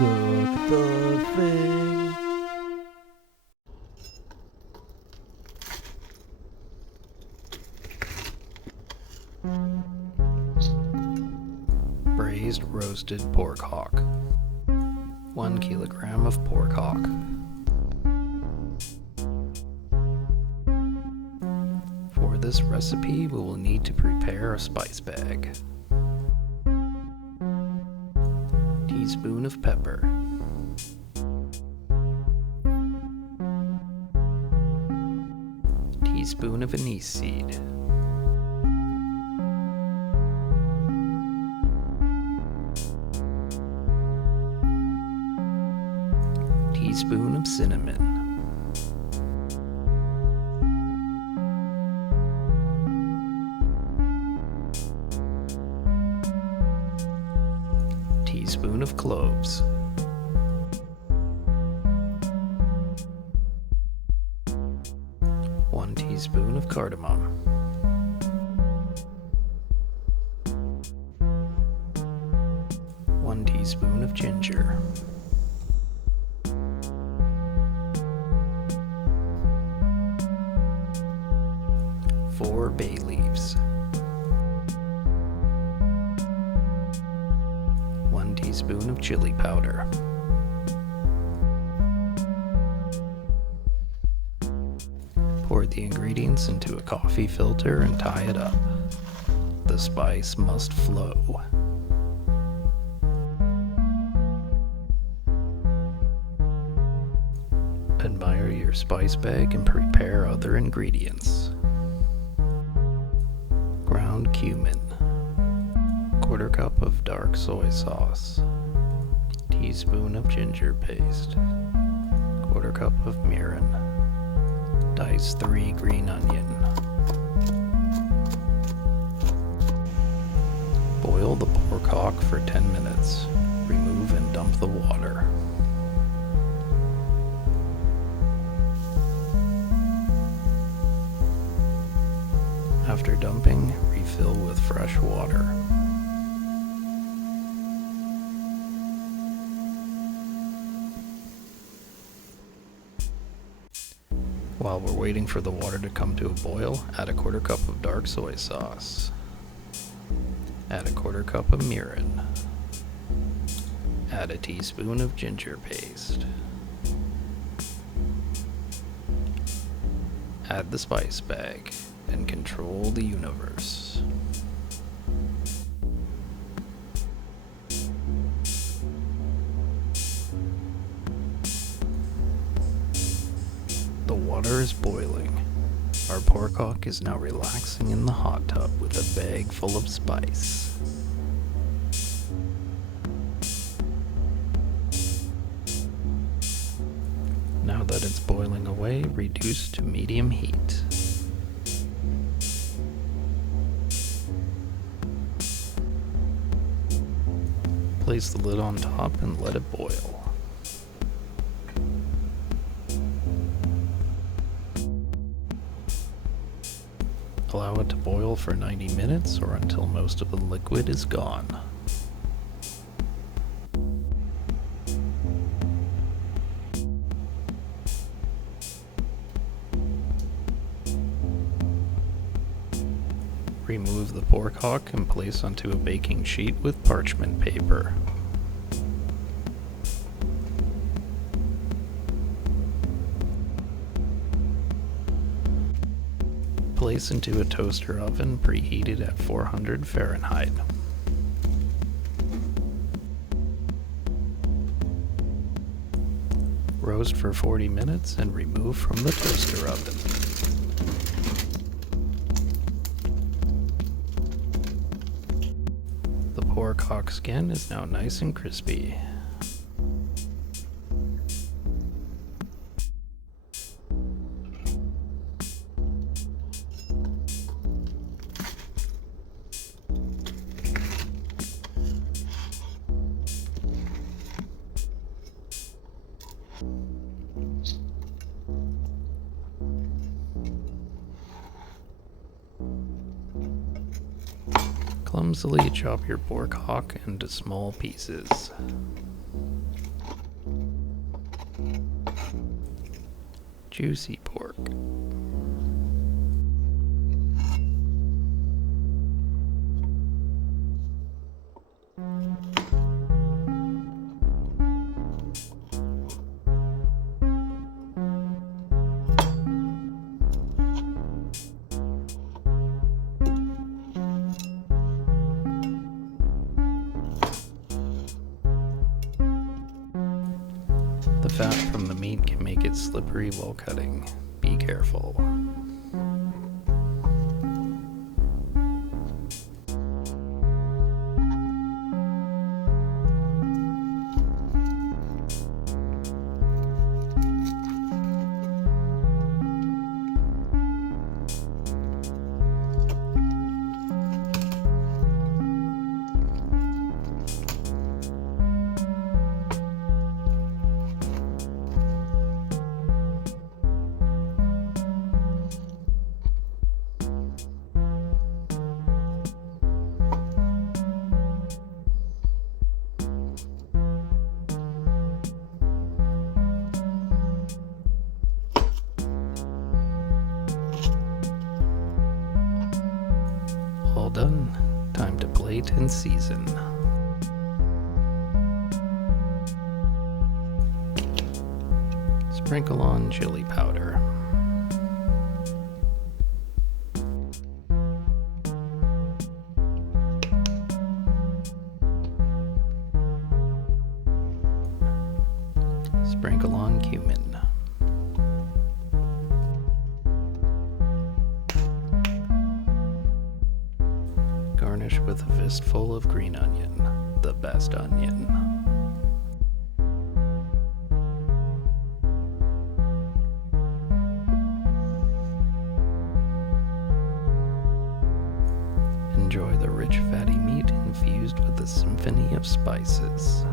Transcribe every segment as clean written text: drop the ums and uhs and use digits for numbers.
Cook the thing. Braised roasted pork hock. 1 kilogram of pork hock. For this recipe, we will need to prepare a spice bag. Teaspoon of pepper. Teaspoon of anise seed. Teaspoon of cinnamon. Teaspoon of cloves. One teaspoon of cardamom. One teaspoon of ginger. Four bay leaves. 1 teaspoon of chili powder. Pour the ingredients into a coffee filter and tie it up. The spice must flow. Admire your spice bag and prepare other ingredients. Ground cumin. 1/4 cup of dark soy sauce. Teaspoon of ginger paste. 1/4 cup of mirin. Dice 3 green onion. Boil the pork hock for 10 minutes. Remove and dump the water. After dumping, refill with fresh water. While we're waiting for the water to come to a boil, add a 1/4 cup of dark soy sauce. Add a 1/4 cup of mirin. Add a teaspoon of ginger paste. Add the spice bag and control the universe. The water is boiling. Our pork hock is now relaxing in the hot tub with a bag full of spice. Now that it's boiling away, reduce to medium heat. Place the lid on top and let it boil. Allow it to boil for 90 minutes or until most of the liquid is gone. Remove the pork hock and place onto a baking sheet with parchment paper. Place into a toaster oven preheated at 400 Fahrenheit. Roast for 40 minutes and remove from the toaster oven. The pork hock skin is now nice and crispy. Clumsily chop your pork hock into small pieces. juicy pork. The fat from the meat can make it slippery while cutting. Be careful. All done. Time to plate and season. Sprinkle on chili powder. Sprinkle on cumin. Garnish with a fistful of green onion, the best onion. Enjoy the rich fatty meat infused with a symphony of spices.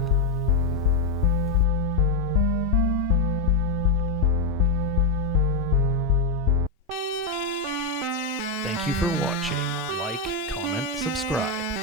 Thank you for watching. Like, comment, subscribe.